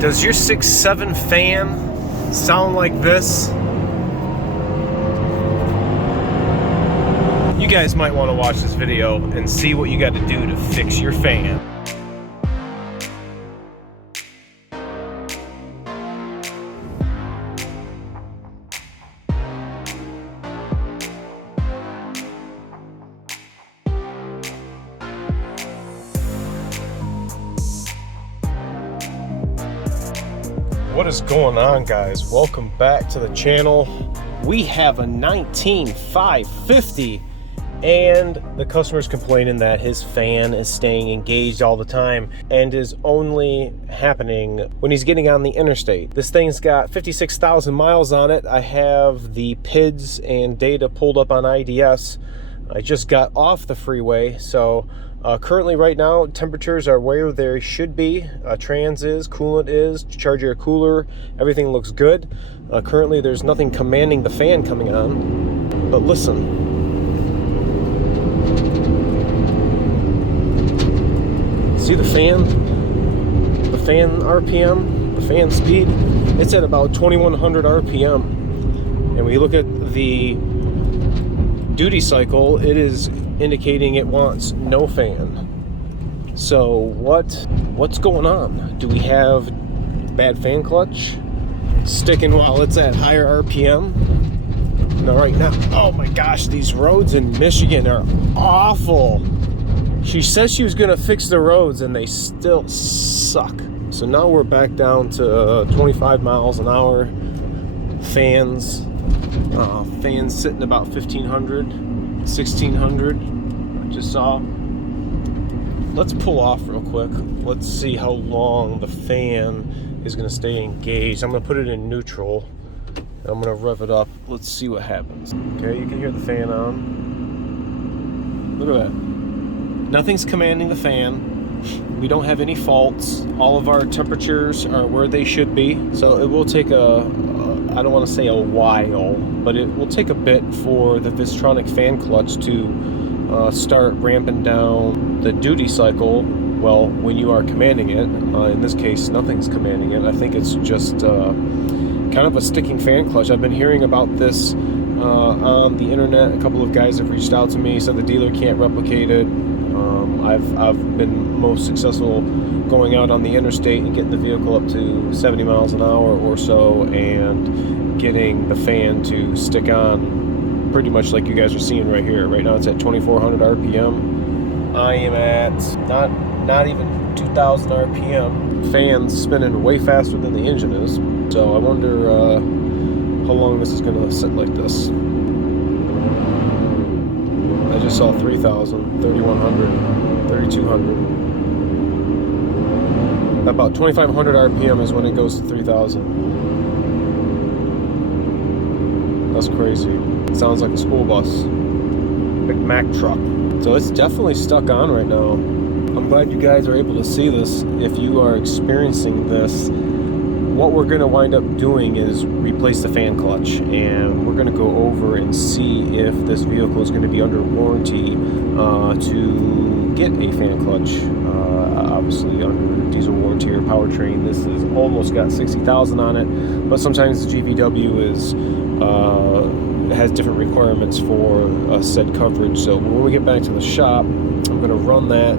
Does your 6.7 fan sound like this? You guys might want to watch this video and see what you got to do to fix your fan. What is going on, guys? Welcome back to the channel. We have a 19550 and the customer's complaining that his fan is staying engaged all the time and is only happening when he's getting on the interstate. This thing's got 56,000 miles on it. I have the PIDs and data pulled up on IDS. I just got off the freeway, so currently right now temperatures are where they should be. Trans is, coolant is, charge air cooler, everything looks good. Currently there's nothing commanding the fan coming on, but listen. See the fan RPM, the fan speed, it's at about 2100 RPM. And we look at the duty cycle, it is indicating it wants no fan. So what's going on? Do we have bad fan clutch sticking while it's at higher RPM? No, right now, oh my gosh, these roads in Michigan are awful. She says she was gonna fix the roads and they still suck. So now we're back down to 25 miles an hour. Fans sitting about 1500, 1600. I just saw. Let's pull off real quick. Let's see how long the fan is gonna stay engaged. I'm gonna put it in neutral. I'm gonna rev it up. Let's see what happens. Okay, you can hear the fan on. Look at that. Nothing's commanding the fan. We don't have any faults. All of our temperatures are where they should be. So it will take I don't want to say a while, but it will take a bit for the Vistronic fan clutch to start ramping down the duty cycle. Well, when you are commanding it, in this case, nothing's commanding it. I think it's just kind of a sticking fan clutch. I've been hearing about this on the internet. A couple of guys have reached out to me, said the dealer can't replicate it. I've been most successful going out on the interstate and getting the vehicle up to 70 miles an hour or so and getting the fan to stick on pretty much like you guys are seeing right here. Right now it's at 2400 RPM. I am at not even 2000 RPM. Fan's spinning way faster than the engine is. So I wonder how long this is going to sit like this. I just saw 3000, 3100, 3200. About 2500 RPM is when it goes to 3000. That's crazy. It sounds like a school bus. Big Mack truck. So it's definitely stuck on right now. I'm glad you guys are able to see this. If you are experiencing this, what we're going to wind up doing is replace the fan clutch, and we're going to go over and see if this vehicle is going to be under warranty to get a fan clutch. Obviously under diesel warranty or powertrain, this has almost got 60,000 on it, but sometimes the GVW has different requirements for said coverage. So when we get back to the shop, I'm going to run that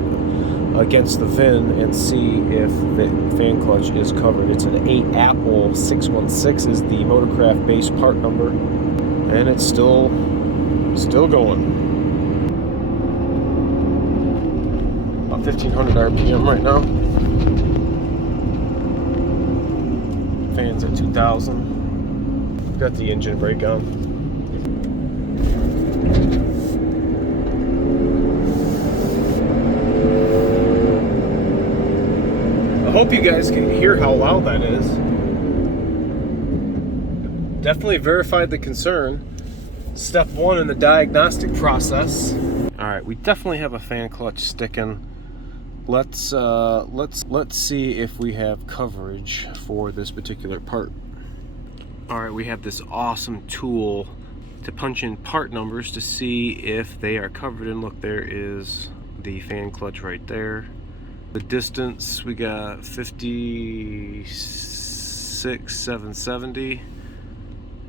against the VIN and see if the fan clutch is covered. It's an 8 Apple 616 is the Motorcraft base part number, and it's still going. About 1500 RPM right now. Fan's at 2000. Got the engine brake on. I hope you guys can hear how loud that is. Definitely verified the concern. Step one in the diagnostic process. All right, we definitely have a fan clutch sticking. Let's see if we have coverage for this particular part. All right, we have this awesome tool to punch in part numbers to see if they are covered. And look, there is the fan clutch right there. The distance, we got 56,770,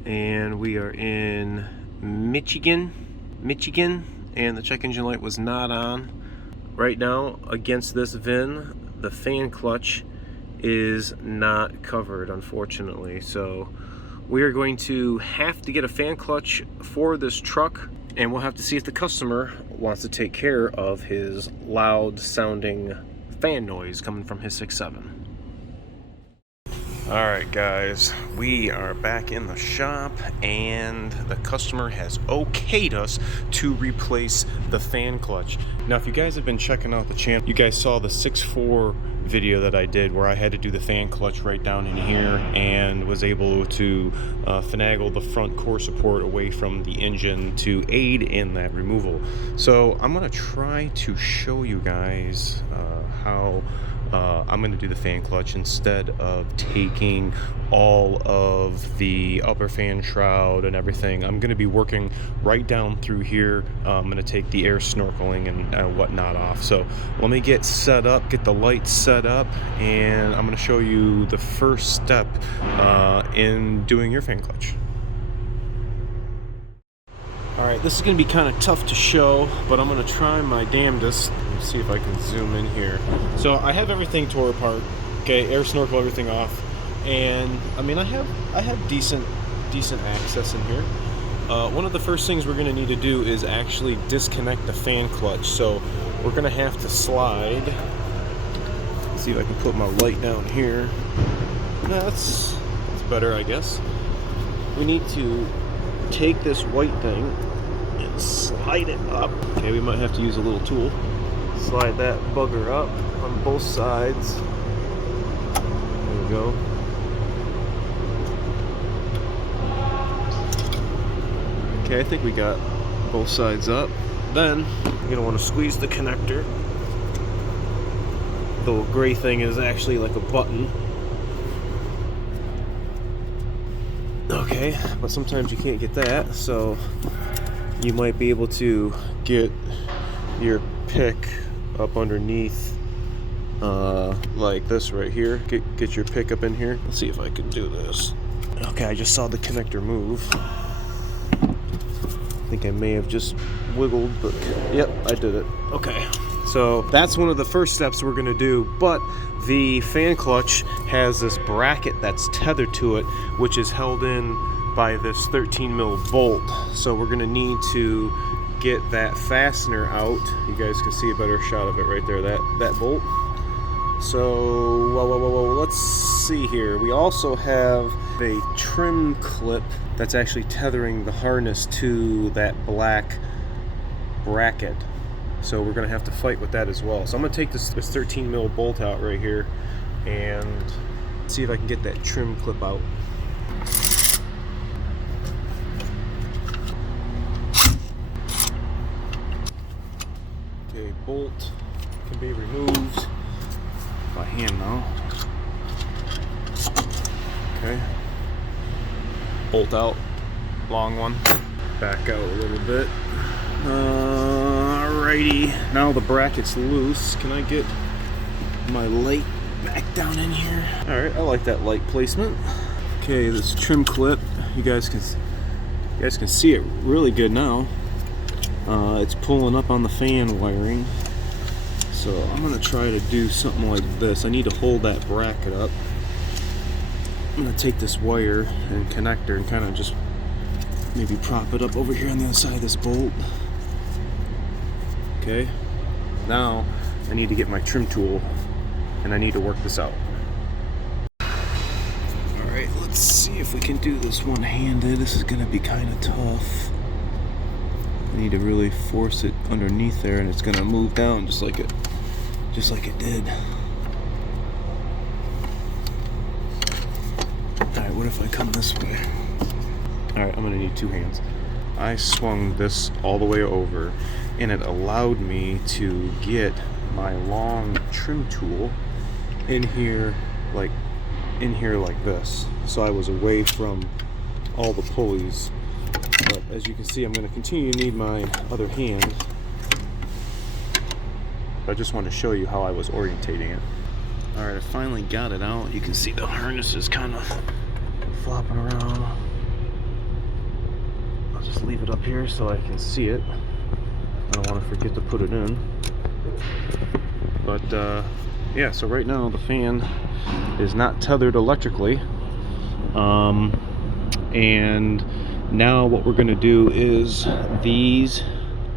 and we are in Michigan, and the check engine light was not on. Right now, against this VIN, the fan clutch is not covered, unfortunately. So we are going to have to get a fan clutch for this truck, and we'll have to see if the customer wants to take care of his loud sounding fan noise coming from his 6.7. Alright guys, we are back in the shop, and the customer has okayed us to replace the fan clutch. Now if you guys have been checking out the channel, you guys saw the 6.4 video that I did where I had to do the fan clutch right down in here and was able to finagle the front core support away from the engine to aid in that removal. So I'm going to try to show you guys how I'm going to do the fan clutch instead of taking all of the upper fan shroud and everything. I'm going to be working right down through here. I'm going to take the air snorkeling and whatnot off. So let me get set up, get the lights set up, and I'm going to show you the first step in doing your fan clutch. Alright, this is going to be kind of tough to show, but I'm going to try my damnedest. Let's see if I can zoom in here. So I have everything tore apart, okay, air snorkel everything off, and I mean I have decent access in here. One of the first things we're going to need to do is actually disconnect the fan clutch. So we're going to have to slide. Let's see if I can put my light down here. That's better, I guess. We need to take this white thing and slide it up. Okay, we might have to use a little tool. Slide that bugger up on both sides. There we go. Okay, I think we got both sides up. Then you're gonna want to squeeze the connector. The little gray thing is actually like a button. Okay, but sometimes you can't get that, so you might be able to get your pick up underneath like this right here. Get your pick up in here. Let's see if I can do this. Okay, I just saw the connector move. I think I may have just wiggled, but yep, I did it. Okay, so that's one of the first steps we're gonna do, but the fan clutch has this bracket that's tethered to it, which is held in by this 13mm bolt. So we're gonna need to get that fastener out. You guys can see a better shot of it right there, that bolt. So let's see here. We also have a trim clip that's actually tethering the harness to that black bracket. So we're gonna have to fight with that as well. So I'm gonna take this 13mm bolt out right here and see if I can get that trim clip out. Okay, bolt can be removed by hand now. Okay, bolt out, long one. Back out a little bit. Alrighty, now the bracket's loose. Can I get my light back down in here? Alright, I like that light placement. Okay, this trim clip, you guys can see it really good now. It's pulling up on the fan wiring. So I'm gonna try to do something like this. I need to hold that bracket up. I'm gonna take this wire and connector and kind of just maybe prop it up over here on the other side of this bolt. Okay, now I need to get my trim tool and I need to work this out. Alright, let's see if we can do this one-handed. This is gonna be kind of tough. I need to really force it underneath there and it's gonna move down just like it did. Alright, what if I come this way? Alright, I'm gonna need two hands. I swung this all the way over and it allowed me to get my long trim tool in here like this. So I was away from all the pulleys. But as you can see, I'm going to continue to need my other hand. I just want to show you how I was orientating it. Alright, I finally got it out. You can see the harness is kind of flopping around. I'll just leave it up here so I can see it. I don't want to forget to put it in. But yeah, so right now the fan is not tethered electrically. And now what we're going to do is these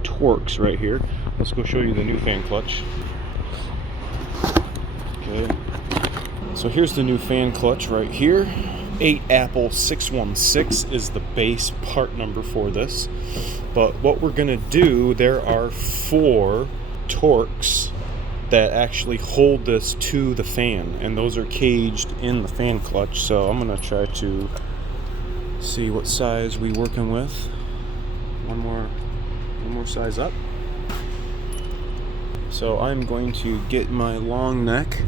Torx right here. Let's go show you the new fan clutch. Okay, so here's the new fan clutch right here. 8 Apple 616 is the base part number for this. But what we're gonna do, there are 4 Torx that actually hold this to the fan, and those are caged in the fan clutch. So I'm gonna try to see what size we working with. One more size up. So I'm going to get my long neck,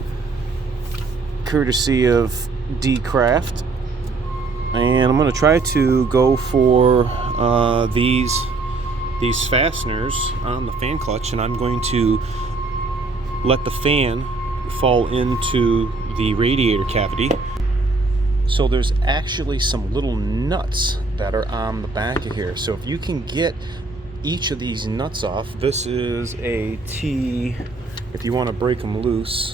courtesy of D-Craft, and I'm going to try to go for these fasteners on the fan clutch, and I'm going to let the fan fall into the radiator cavity. So there's actually some little nuts that are on the back of here. So if you can get each of these nuts off, this is a T, if you want to break them loose,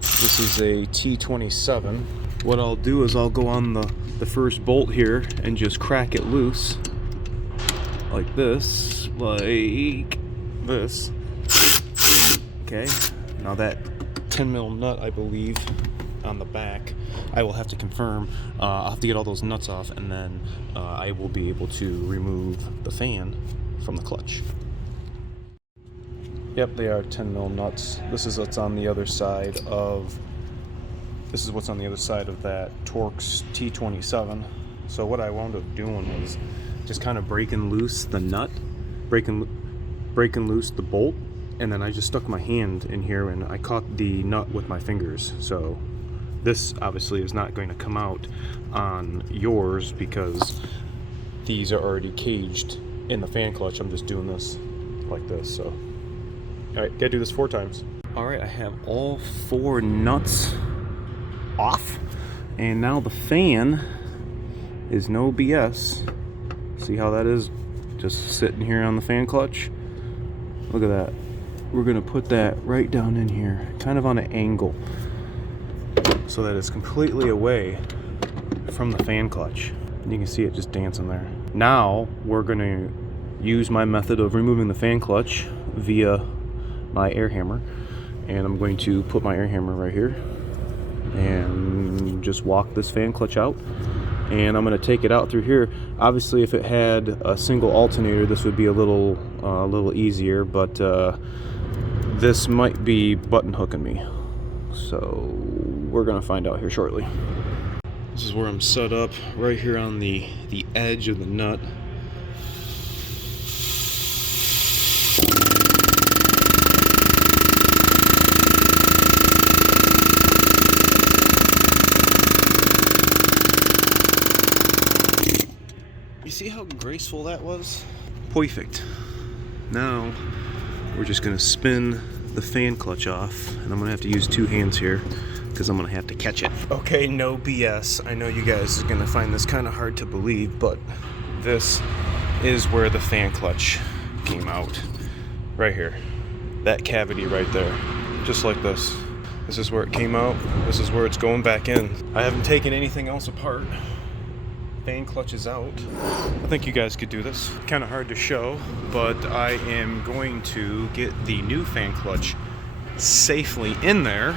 this is a T27. What I'll do is I'll go on the first bolt here and just crack it loose like this. Okay, now that 10 mil nut, I believe, on the back, I will have to confirm. I'll have to get all those nuts off, and then I will be able to remove the fan from the clutch. Yep, they are 10 mil nuts. This is what's on the other side of that Torx T27. So what I wound up doing was just kind of breaking loose the nut, breaking loose the bolt, and then I just stuck my hand in here and I caught the nut with my fingers. So this obviously is not going to come out on yours because these are already caged in the fan clutch. I'm just doing this like this. So alright, gotta do this 4 times. Alright, I have all 4 nuts off, and now the fan is no BS. See how that is just sitting here on the fan clutch? Look at that. We're gonna put that right down in here, kind of on an angle, so that it's completely away from the fan clutch. And you can see it just dancing there. Now we're gonna use my method of removing the fan clutch via my air hammer, and I'm going to put my air hammer right here and just walk this fan clutch out, and I'm going to take it out through here. Obviously if it had a single alternator, this would be a little easier, but this might be button hooking me, so we're going to find out here shortly. This is where I'm set up, right here on the edge of the nut. You see how graceful that was? Perfect. Now we're just gonna spin the fan clutch off, and I'm gonna have to use 2 hands here because I'm gonna have to catch it. Okay, no BS. I know you guys are gonna find this kind of hard to believe, but this is where the fan clutch came out. Right here. That cavity right there. Just like this. This is where it came out. This is where it's going back in. I haven't taken anything else apart. Fan clutch is out. I think you guys could do this. Kind of hard to show, but I am going to get the new fan clutch safely in there,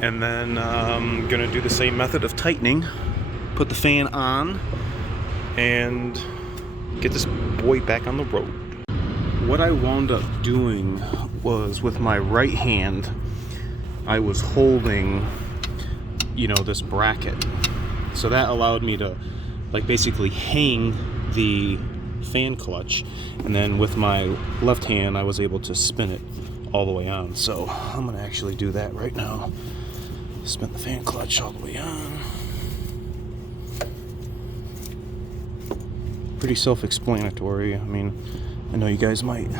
and then I'm gonna do the same method of tightening, put the fan on, and get this boy back on the road. What I wound up doing was, with my right hand, I was holding, this bracket. So that allowed me to basically hang the fan clutch, and then with my left hand I was able to spin it all the way on. So I'm gonna actually do that right now. Spin the fan clutch all the way on. Pretty self-explanatory. I mean, I know you guys might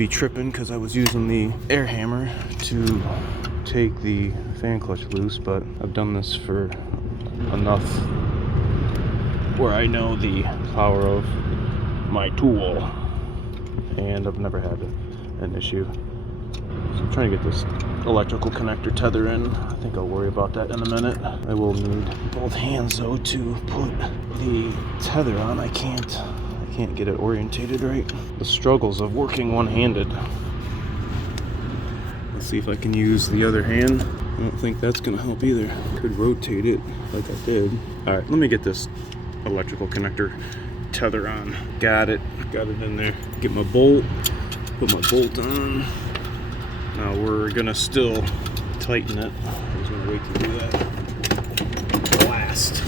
be tripping because I was using the air hammer to take the fan clutch loose, but I've done this for enough where I know the power of my tool, and I've never had an issue. So I'm trying to get this electrical connector tether in. I think I'll worry about that in a minute. I will need both hands though to put the tether on. I can't get it orientated right. The struggles of working one-handed. Let's see if I can use the other hand. I don't think that's gonna help either. Could rotate it like I did. All right, let me get this electrical connector tether on. Got it in there. Get my bolt, put my bolt on. Now we're gonna still tighten it. I was gonna wait to do that last.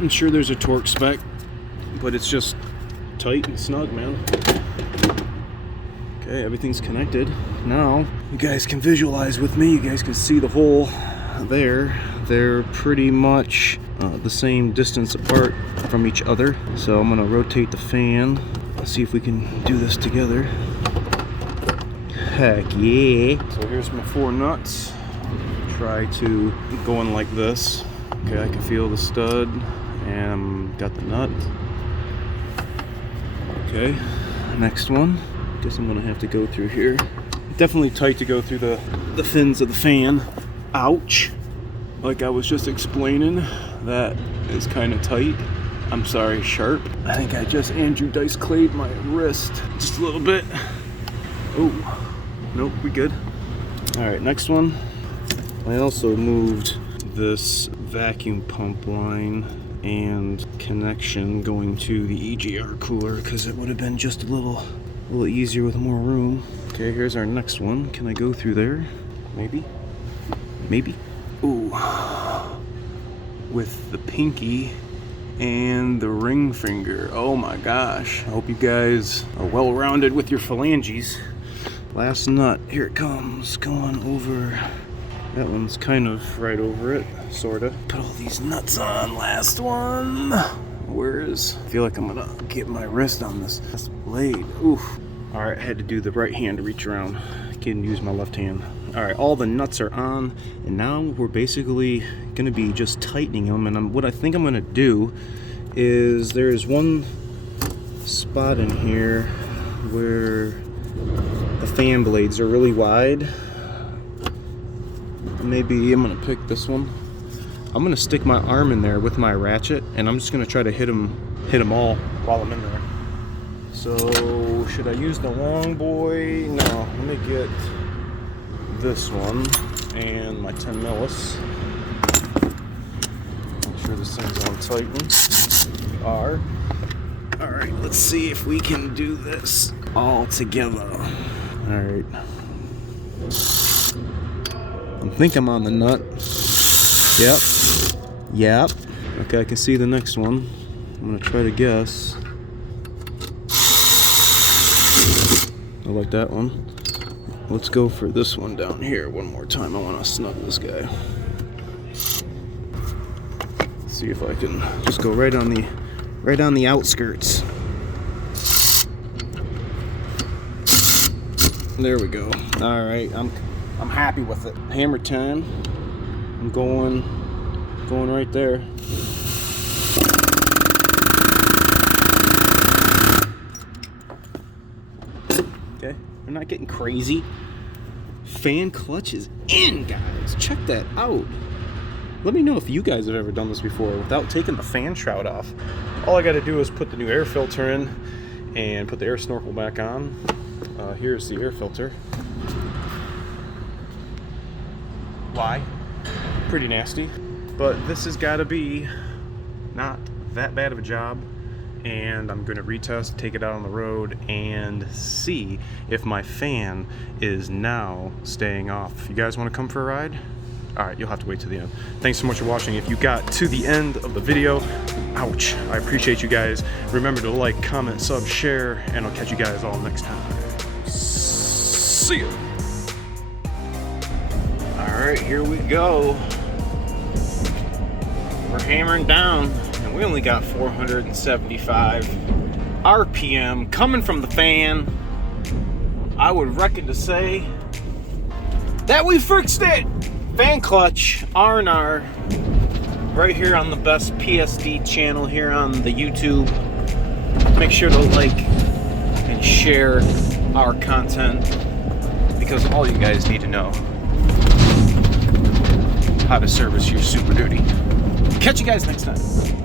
I'm sure there's a torque spec, but it's just tight and snug, man. Okay, everything's connected. Now, you guys can visualize with me. You guys can see the hole there. They're pretty much the same distance apart from each other. So I'm gonna rotate the fan. Let's see if we can do this together. Heck yeah. So here's my 4 nuts. Try to go in like this. Okay, I can feel the stud and got the nut. Okay, next one. Guess I'm gonna have to go through here. Definitely tight to go through the fins of the fan. Ouch. Like I was just explaining, that is kind of tight. I'm sorry, sharp. I think I just Andrew Dice Clayed my wrist just a little bit. Oh, nope, we good. All right, next one. I also moved this vacuum pump line and connection going to the EGR cooler because it would have been just a little easier with more room. Okay, here's our next one. Can I go through there? Maybe. Ooh. With the pinky and the ring finger. Oh my gosh. I hope you guys are well rounded with your phalanges. Last nut. Here it comes. Going over. That one's kind of right over it. Sorta. Put all these nuts on. Last one. I feel like I'm gonna get my wrist on this blade. Oof. Alright, I had to do the right hand to reach around. I couldn't use my left hand. Alright, all the nuts are on, and now we're basically gonna be just tightening them. And what I think I'm gonna do is there's one spot in here where the fan blades are really wide. Maybe I'm gonna pick this one. I'm gonna stick my arm in there with my ratchet, and I'm just gonna try to hit them all while I'm in there. So should I use the long boy? No, let me get this one and my 10 millis. Make sure this thing's on tighten. We are. All right, let's see if we can do this all together. All right. I think I'm on the nut. Yep. Okay, I can see the next one. I'm gonna try to guess. I like that one. Let's go for this one down here one more time. I want to snug this guy. See if I can just go right on the outskirts. There we go. All right, I'm happy with it. Hammer time. I'm going right there. Okay, we're not getting crazy. Fan clutch is in, guys. Check that out. Let me know if you guys have ever done this before without taking the fan shroud off. All I got to do is put the new air filter in and put the air snorkel back on. Here's the air filter. Why? Pretty nasty. But this has got to be not that bad of a job. And I'm going to retest, take it out on the road, and see if my fan is now staying off. If you guys want to come for a ride, all right, you'll have to wait to the end. Thanks so much for watching. If you got to the end of the video, ouch, I appreciate you guys. Remember to like, comment, sub, share, and I'll catch you guys all next time. See ya. All right, here we go. We're hammering down. and we only got 475 RPM coming from the fan. I would reckon to say that we fixed it. Fan clutch R&R right here on the best PSD channel here on the YouTube. Make sure to like and share our content, because all you guys need to know how to service your Super Duty. Catch you guys next time.